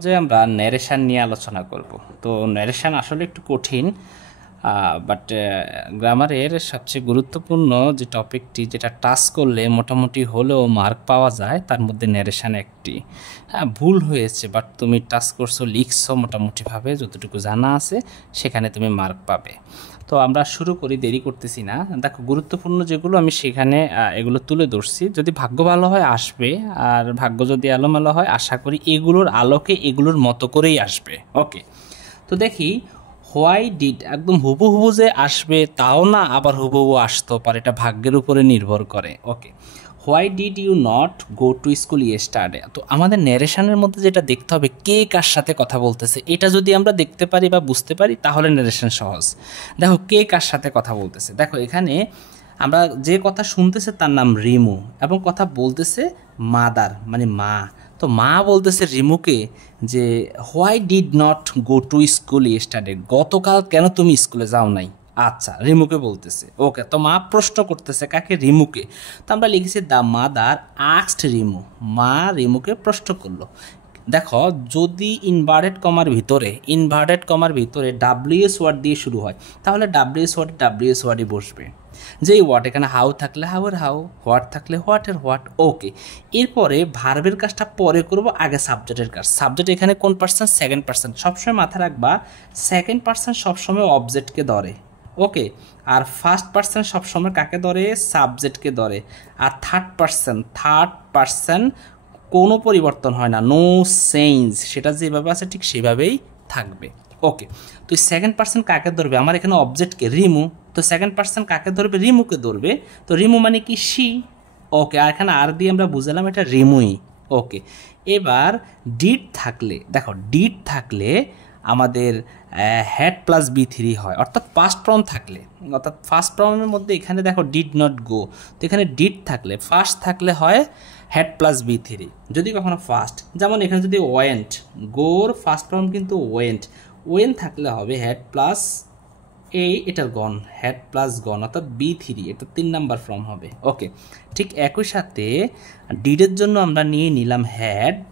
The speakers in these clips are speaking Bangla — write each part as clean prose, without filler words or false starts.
যে আমরা ন্যারেশন নিয়ে আলোচনা করব। তো ন্যারেশন আসলে একটু কঠিন, বাট গ্রামারের সবচেয়ে গুরুত্বপূর্ণ যে টপিকটি যেটা টাচ করলে মোটামুটি হলেও মার্ক পাওয়া যায় তার মধ্যে ন্যারেশন একটি। হ্যাঁ, ভুল হয়েছে বাট তুমি টাচ করছো, লিখছো মোটামুটিভাবে, যতটুকু জানা আছে সেখানে তুমি মার্ক পাবে। তো আমরা শুরু করি, দেরি করতেছি না। দেখো, গুরুত্বপূর্ণ যেগুলো আমি সেখানে এগুলো তুলে ধরছি। যদি ভাগ্য ভালো হয় আসবে, আর ভাগ্য যদি এলোমেলো হয় আশা করি এগুলোর আলোকে এগুলোর মতো করেই আসবে। ওকে, তো দেখি হোয়াই ডিড একদম হুবহু যে আসবে তাও না, আবার হুবহু আসতেও পারে, এটা ভাগ্যের উপরে নির্ভর করে। Okay, why did you not go to school yesterday. তো আমাদের ন্যারেশনের মধ্যে যেটা দেখতে হবে, কে কার সাথে কথা বলতেছে, এটা যদি আমরা দেখতে পারি বা বুঝতে পারি তাহলে ন্যারেশন সহজ। দেখো কে কার সাথে কথা বলতেছে, দেখো এখানে আমরা যে কথা শুনতেছে তার নাম রিমু, এবং কথা বলতেছে মাদার মানে মা। তো মা বলতেছে রিমুকে যে why did not go to school yesterday, গতকাল কেন তুমি স্কুলে যাও নাই। আচ্ছা, রিমুকে বলতেছে। ওকে, তো মা প্রশ্ন করতেছে কাকে? রিমুকে। তো আমরা লিখেছি দ্য মাদার আস্কড রিমু, মা রিমুকে প্রশ্ন করলো। দেখো, যদি ইনভার্টেড কমার ভিতরে ডাব্লিউএস ওয়ার্ড দিয়ে শুরু হয় তাহলে ডাব্লিউএস ওয়ার্ডই বসবে। যেই ওয়ার্ড, এখানে হাউ থাকলে হাউয়ের হাউ, হোয়াট থাকলে হোয়াটের হোয়াট। ওকে, এরপরে ভার্বের কাজটা পরে করব, আগে সাবজেক্টের কাজ। সাবজেক্ট এখানে কোন পার্সন? Second person. সবসময় মাথায় রাখবা সেকেন্ড পার্সন সবসময় অবজেক্টকে ধরে। ওকে, আর ফার্স্ট পার্সন সবসময় কাকে ধরে? সাবজেক্টকে ধরে। আর থার্ড পার্সন কোনো পরিবর্তন হয় না, নো চেঞ্জ, সেটা যেভাবে আছে ঠিক সেভাবেই থাকবে। ওকে, তো সেকেন্ড পার্সন কাকে ধরবে? আমার এখানে অবজেক্টকে, রিমু। তো সেকেন্ড পার্সন কাকে ধরবে? রিমুকে ধরবে। তো রিমু মানে কি? শি। ওকে, আর এখানে আর দিয়ে আমরা বুঝলাম এটা রিমুই। ওকে, এবার ডিড থাকলে, দেখো ডিড থাকলে আমাদের হ্যাড প্লাস B3 হয়, অর্থাৎ পাস্ট ফর্ম থাকলে, অর্থাৎ ফার্স্ট ফর্মের মধ্যে এখানে দেখো ডিড নট গো, তো এখানে ডিড থাকলে ফার্স্ট থাকলে হয় হ্যাড প্লাস B3। যদি কখনো ফার্স্ট, যেমন এখানে যদি ওয়েন্ট, গোর ফার্স্ট ফর্ম কিন্তু ওয়েন থাকলে হবে হ্যাড প্লাস এটার গন, হ্যাড প্লাস গন, অর্থাৎ B3, এটা 3 নাম্বার ফর্ম হবে। ওকে, ঠিক একই সাথে ডিডের জন্য আমরা নিয়ে নিলাম হ্যাড,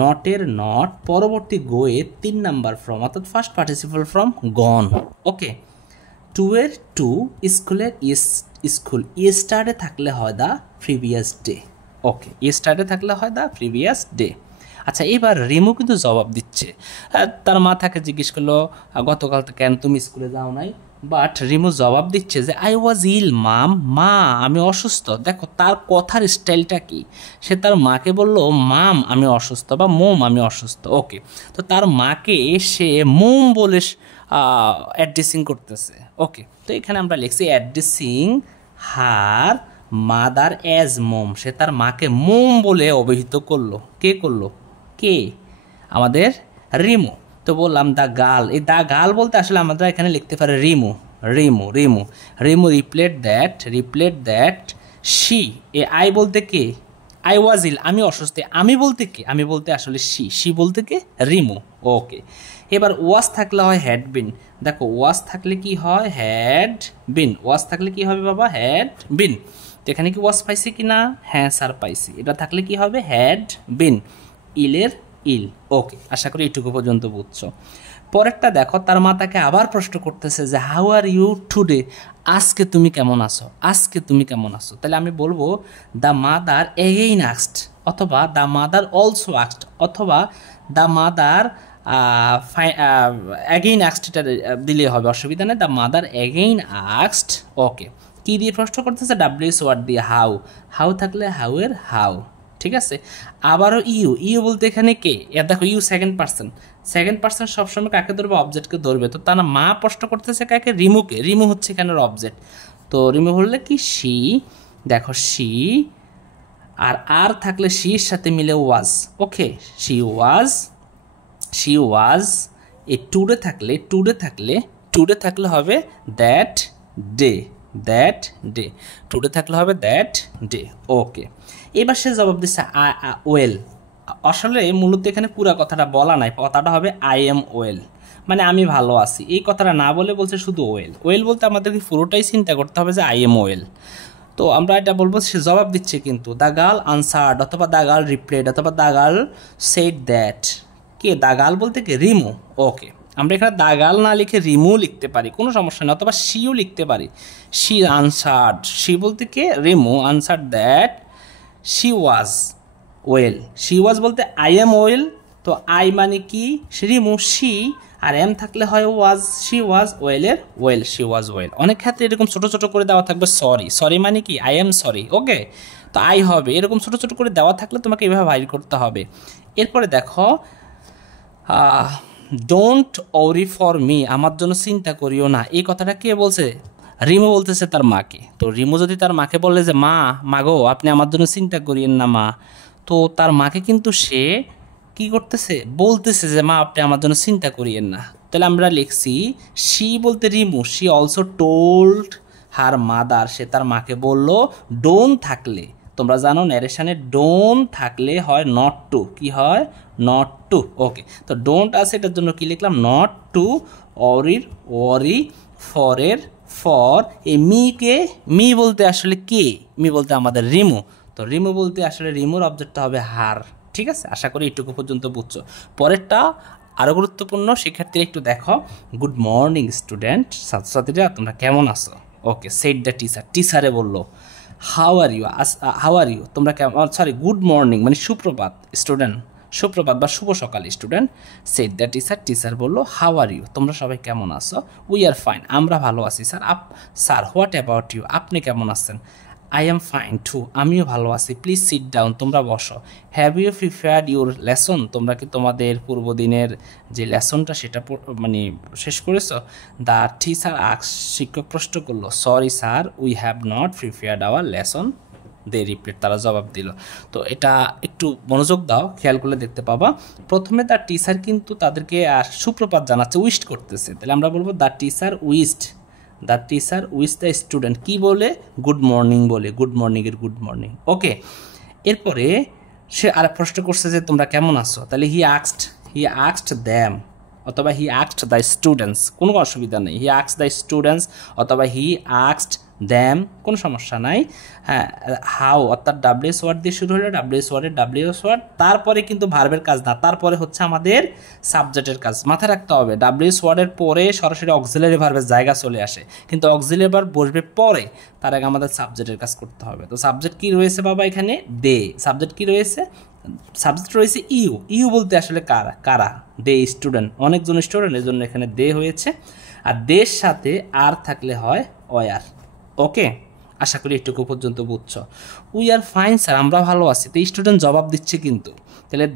নটের নট, পরবর্তী গোয়ে 3 নাম্বার ফর্ম, অর্থাৎ ফার্স্ট পার্টিসিপল ফর্ম গন। ওকে, টু এর টু, স্কুলের স্কুল, ইয়েস্টারডে থাকলে হয় the previous day. Okay, yesterday থাকলে হয় দ্য প্রিভিয়াস ডে। আচ্ছা, এবার রিমু কিন্তু জবাব দিচ্ছে। তার মা তাকে জিজ্ঞেস করলো গতকাল কেন তুমি স্কুলে যাও নাই, বাট রিমু জবাব দিচ্ছে যে আই ওয়াজ ইল মাম, মা আমি অসুস্থ। দেখো তার কথার স্টাইলটা কি, সে তার মাকে বলল মাম আমি অসুস্থ বা মোম আমি অসুস্থ। ওকে, তো তার মাকে সে মোম বলে অ্যাড্রেসিং করতেছে। ওকে, তো এখানে আমরা লিখছি অ্যাড্রেসিং হার মাদার অ্যাজ মোম, সে তার মাকে মোম বলে অভিহিত করলো। কে করলো? কে? আমাদের রিমু। তো বললাম দ্য গার্ল, এই দ্য গার্ল বলতে আসলে আমরা এখানে লিখতে পারি রিমু রিপ্লেড দ্যাট শি, এ আই বলতে কে? আই ওয়াজ ইল, আমি অসুস্থ। আমি বলতে কে? আমি বলতে আসলে শি বলতে কে? রিমু। ওকে, এবার ওয়াজ থাকলে হয় হ্যাড বিন। দেখো ওয়াজ থাকলে কি হয়? Had been. ওয়াজ থাকলে কি হবে বাবা? Had been. তো এখানে কি ওয়াজ পাইছি কি না? হ্যাঁ স্যার পাইছি। এটা থাকলে কি হবে? Had been. ইলের ইল। ওকে, আশা করি এইটুকু পর্যন্ত বুঝছো। পরেরটা দেখো, তার মা তাকে আবার প্রশ্ন করতেছে যে হাউ আর ইউ টুডে, আজকে তুমি কেমন আছো, আজকে তুমি কেমন আছো। তাহলে আমি বলবো দ্য মাদার এগেইন আস্কড, অথবা দ্য মাদার অলসো আস্কড, অথবা দ্য মাদার অ্যাগেইন আস্কড, এটা দিলে হবে, অসুবিধা নেই। The mother again asked. Okay, কী দিয়ে প্রশ্ন করতেছে? ডাব্লিউএস ওয়ার্ড দিয়ে, হাউ থাকলে হাউয়ের হাউ। ঠিক আছে, আবারও ইউ বলতে এখানে কে? দেখো ইউ সেকেন্ড পার্সন সবসময় কাকে ধরবে? অবজেক্টকে ধরবে। তো তার মা প্রশ্ন করতেছে কাকে? রিমুকে। রিমু হচ্ছে এখানের অবজেক্ট, তো রিমু বললে কি? শি। দেখো শি, আর থাকলে শির সাথে মিলে ওয়াজ। ওকে, শি ওয়াজ। এ টুডে থাকলে হবে দ্যাট ডে, টুডে থাকলে হবে দ্যাট ডে। ওকে, এবার সে জবাব দিচ্ছে ওয়েল। আসলে মূলত এখানে পুরো কথাটা বলা নাই, কথাটা হবে আই এম ওয়েল, মানে আমি ভালো আছি। এই কথাটা না বলে বলছে শুধু ওয়েল বলতে আমাদেরকে পুরোটাই চিন্তা করতে হবে যে আই এম ওয়েল। তো আমরা এটা বলবো সে জবাব দিচ্ছে, কিন্তু দ্য গার্ল আনসার্ড, অথবা দ্য গার্ল রিপ্লেড, অথবা দ্য গার্ল সেড দ্যাট। কে দাগাল বলতে কে রিমু। ওকে, আমরা এখানে দাগাল না লিখে রিমু লিখতে পারি, কোনো সমস্যা নেই, অথবা শিও লিখতে পারি। শি আনসার্ড, শি বলতে কে Rimu, answered that she was well. She was বলতে আই এম ওয়েল, তো আই মানে কি রিমু শি, আর এম থাকলে হয় ওয়াজ, শি ওয়াজ ওয়েলের ওয়েল, শি ওয়াজ ওয়েল। অনেক ক্ষেত্রে এরকম ছোটো ছোটো করে দেওয়া থাকবে সরি, সরি মানে কি আই এম সরি, ওকে, তো আই হবে, এরকম ছোটো ছোটো করে দেওয়া থাকলে তোমাকে এভাবে বাইর করতে হবে। এরপরে দেখো ডোন্ট ওরি ফর মি, আমার জন্য চিন্তা করিও না, এই কথাটা কে বলছে? রিমু বলতেছে তার মাকে। তো রিমু যদি তার মাকে বলে যে মা, মাগো আপনি আমার জন্য চিন্তা করিয়েন না মা, তো তার মাকে কিন্তু সে কি করতেছে? বলতেছে যে মা আপনি আমার জন্য চিন্তা করিয়েন না। তাহলে আমরা লিখছি শি বলতে Rimu, she also told her mother, সে তার মাকে বলল ডোন্ট থাকলে, তোমরা জানো ন্যারেশনে ডোন্ট থাকলে হয় নট টু, কি হয়? Not to. ওকে, তো ডোন্ট আছে এটার জন্য কি লিখলাম? নট টু ওয়ারি ফরের ফর। এই মিকে, মি বলতে আসলে কে? মি বলতে আমাদের রিমু, তো রিমু বলতে আসলে রিমুর অবজেক্টটা হবে হার। ঠিক আছে, আশা করি এইটুকু পর্যন্ত বুঝছো। পরেরটা আরও গুরুত্বপূর্ণ, শিক্ষার্থীরা একটু দেখো। গুড মর্নিং স্টুডেন্ট, ছাত্রছাত্রীরা তোমরা কেমন আছো? ওকে, সেড দ্য টিচার, টিচারে বললো how are you, how are you তোমরা কেমন, সরি গুড মর্নিং মানে সুপ্রভাত স্টুডেন্ট, সুপ্রভাত বা শুভ সকাল student. Shed the teacher, teacher বললো হাউ আর ইউ তোমরা সবাই কেমন আছো? উই আর ফাইন, আমরা ভালো আছি sir. Sir what about you, আপনি কেমন আছেন? আই এম ফাইন টু, আমিও ভালো আছি। প্লিজ সিট ডাউন, তোমরা বসো। Have you prepared your lesson, তোমরা কি তোমাদের পূর্বদিনের যে লেসনটা সেটা মানে শেষ করেছো? দ্য টিচার আস্কড, শিক্ষক প্রশ্ন করলো। Sorry sir we have not prepared our lesson, they replied, তারা জবাব দিল। তো এটা একটু মনোযোগ দাও, খেয়াল করলে দেখতে পাবা। প্রথমে দ্য টিচার কিন্তু তাদেরকে সুপ্রভাত জানাচ্ছে, উইস্ট করতেছে। তাহলে আমরা বলবো the teacher wished, the teacher wish the student, কী বলে? গুড মর্নিং বলে, গুড মর্নিংয়ের গুড মর্নিং। ওকে, এরপরে সে আর প্রশ্ন করছে যে তোমরা কেমন আছো? তাহলে হি আস্কড দ্যাম, অথবা হি আস্কড দ্য স্টুডেন্টস, কোনো অসুবিধা নেই। হি আস্কড দ্য স্টুডেন্টস অথবা হি আস্কড দ্যাম, কোনো সমস্যা নাই। হ্যাঁ, হাউ অর্থাৎ ডাব্লিউএস ওয়ার্ড দিয়ে শুরু হলে ডাব্লিউএস ওয়ার্ড, তারপরে কিন্তু ভার্বের কাজ না, তারপরে হচ্ছে আমাদের সাবজেক্টের কাজ। মাথায় রাখতে হবে ডাব্লিউএস ওয়ার্ডের পরে সরাসরি অক্সিলারি ভার্বের জায়গা চলে আসে, কিন্তু অক্সিলারি ভার্ব বসবে পরে, তার আগে আমাদের সাবজেক্টের কাজ করতে হবে। তো সাবজেক্ট কি রয়েছে বাবা এখানে? দে। সাবজেক্ট কি রয়েছে? সাবজেক্ট রয়েছে ইউ। ইউ বলতে আসলে কারা? দে স্টুডেন্ট, অনেকজন স্টুডেন্ট, এই জন্য এখানে দে হয়েছে। আর দের সাথে আর থাকলে হয় ওয়ার। ওকে, আশা করি এটুকু পর্যন্ত বুঝছো। উই আর ফাইন স্যার, আমরা ভালো আছি। তো স্টুডেন্ট জবাব দিচ্ছে কিন্তু, তাহলে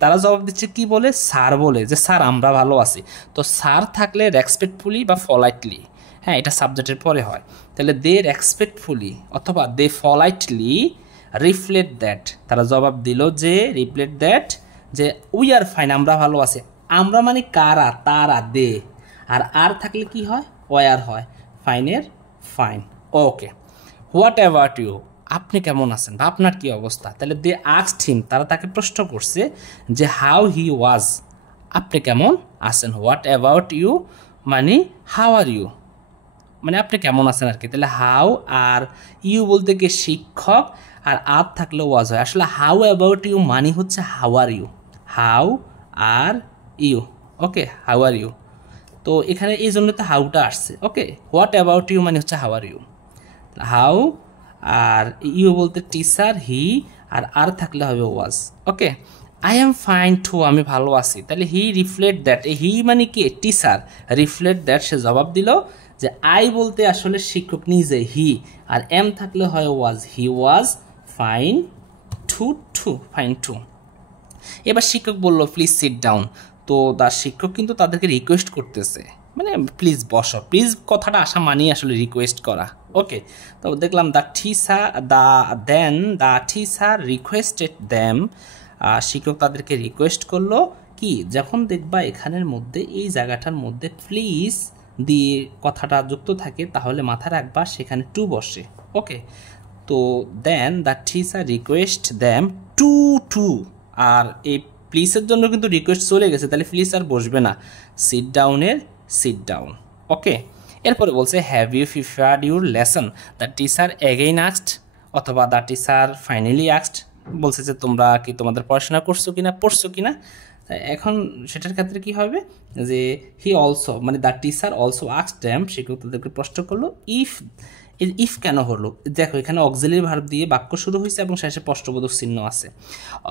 তারা জবাব দিচ্ছে কি বলে? স্যার বলে, যে স্যার আমরা ভালো আছি। তো স্যার থাকলে রেসপেক্টফুলি বা ফলাইটলি, হ্যাঁ এটা সাবজেক্টের পরে হয়। তাহলে দে রেসপেক্টফুলি অথবা দে ফলাইটলি রিফ্লেক্ট দ্যাট, তারা জবাব দিল যে রিফ্লেক্ট দ্যাট, যে উই আর ফাইন, আমরা ভালো আছি। আমরা মানে কারা? তারা, দে। আর থাকলে কি হয়? ওয়ার হয়, ফাইনের fine. Okay, what about you, আপনি কেমন আছেন বা আপনার কি অবস্থা? তাহলে দে আস্কড হিম, তারা তাকে প্রশ্ন করছে যে হাউ হি ওয়াজ, আপনি কেমন আছেন। হোয়াট অ্যাবাউট ইউ মানে হাউ আর ইউ, মানে আপনি কেমন আছেন আর কি। তাহলে হাউ আর ইউ বলতে কি শিক্ষক, আর থাকলে ওয়াজ হয়। আসলে হাউ অ্যাবাউট ইউ মানে হচ্ছে how are you, how are you. Okay, how are you, তো এখানে এই জন্য তো হাউটা আসছে। ওকে, হোয়াট অ্যাবাউট ইউ মানে হচ্ছে how are you. How are you বলতে টিচার, হি, আর থাকলে হবে was. Okay, I am fine too, আমি ভালো আছি। তাহলে হি রিফ্লেক্ট দ্যাট, হি মানে কি? টিচার। রিফ্লেক্ট দ্যাট, সে জবাব দিল যে আই বলতে আসলে শিক্ষক নিজে, হি, আর এম থাকলে হয় ওয়াজ, হি ওয়াজ ফাইন টু। এবার শিক্ষক বলল প্লিজ সিট ডাউন, তো তার শিক্ষক কিন্তু তাদেরকে রিকোয়েস্ট করতেছে, মানে প্লিজ বসো। প্লিজ কথাটা আসা মানেই আসলে রিকোয়েস্ট করা। ওকে, তো দেখলাম দ্য টিচার রিকোয়েস্টেড দ্যাম, শিক্ষক তাদেরকে রিকোয়েস্ট করলো কি, যখন দেখবা এখানের মধ্যে এই জায়গাটার মধ্যে প্লিজ দিয়ে কথাটা যুক্ত থাকে তাহলে মাথায় রাখবা সেখানে টু বসে। ওকে, তো then the teacher request them to, আর এই প্লিজের জন্য কিন্তু রিকোয়েস্ট চলে গেছে, তাহলে প্লিজ আর বসবে না, সিট ডাউনের সিট ডাউন। ওকে, এরপরে বলছে have you prepared your lesson, the teacher again asked, অথবা দ্য টিচার ফাইনালি আস্কড, বলছে যে তোমরা কি তোমাদের পড়াশোনা করছো কিনা, পড়ছো কিনা। এখন সেটার ক্ষেত্রে কি হবে যে হি অলসো মানে the teacher also asked them, শিক্ষক তাদেরকে প্রশ্ন করলো ইফ কেন হলো। দেখো এখানে অক্সিলারি ভার্ব দিয়ে বাক্য শুরু হয়েছে এবং শেষে প্রশ্নবোধক চিহ্ন আছে।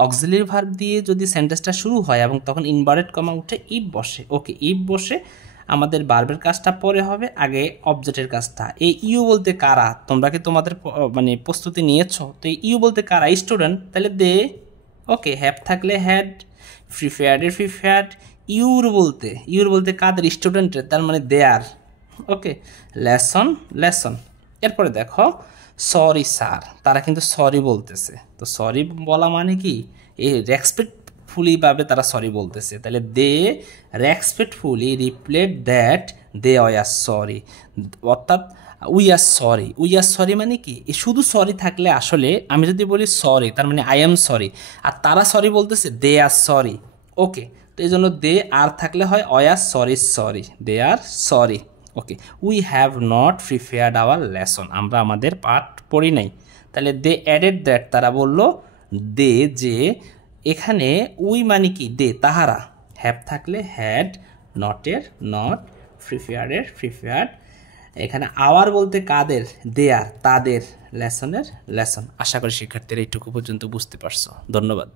অক্সিলারি ভার্ব দিয়ে যদি সেন্টেন্সটা শুরু হয় এবং তখন ইনভার্টেড কমা উঠে ইফ বসে, ওকে ইফ বসে আমাদের ভার্বের কাজটা পরে হবে, আগে অবজেক্টের কাজটা। এই ইউ বলতে কারা, তোমরা কি তোমাদের মানে প্রস্তুতি নিয়েছো? তো এই ইউ বলতে কারা, স্টুডেন্ট, তাহলে দে, ওকে হ্যাভ থাকলে হ্যাড, প্রিফেয়ার্ডের প্রিফেয়ার্ড, ইউর বলতে কাদের, স্টুডেন্টের, তার মানে দে আর, ওকে লেসন। এরপরে দেখো সরি স্যার, তারা কিন্তু সরি বলতেছে। তো সরি বলা মানে কি, এই রেসপেক্টফুলি ভাবে তারা সরি বলতেছে, তাহলে they respectfully replied that they are sorry, অর্থাৎ উই আর সরি মানে কি, শুধু সরি থাকলে আসলে আমি যদি বলি সরি তার মানে আই এম সরি, আর তারা সরি বলতেছে দে আর সরি, ওকে। তো এই জন্য দে আর থাকলে হয় অয় are sorry, they are sorry, okay. We have not prepared our lesson, আমরা আমাদের পাঠ পড়ি নাই। তাহলে দে অ্যাডেড দ্যাট, তারা বলল দে যে, এখানে উই মানে কি দে তাহারা, হ্যাভ থাকলে হ্যাড, নটের নট, প্রিপেয়ার্ডের প্রিপেয়ার্ড, এখানে আওয়ার বলতে কাদের, দেয়ার তাদের, লেসনের লেসন। আশা করি শিক্ষার্থীরা এইটুকু পর্যন্ত বুঝতে পারছো। ধন্যবাদ।